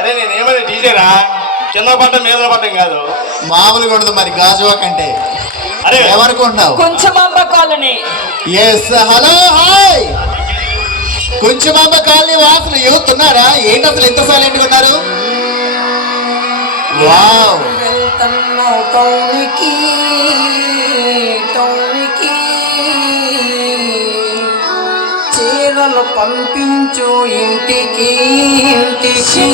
అరే నేనేమని డీజేరా, కింద పడ్డం మీద పడ్డం కాదు. మామూలుగా ఉండదు మరి గాజువాక్ అంటే. అరే ఏమనుకుంటున్నావు? Konchemamba colony. Yes, hello, hi. Konchemamba colony వాసులు యూత్ ఉన్నారా? ఏంటి అసలు ఎంత సైలెంట్గా ఉన్నారు? వావ్, చీరలు పంపించు ఇంటికి ఇంటికి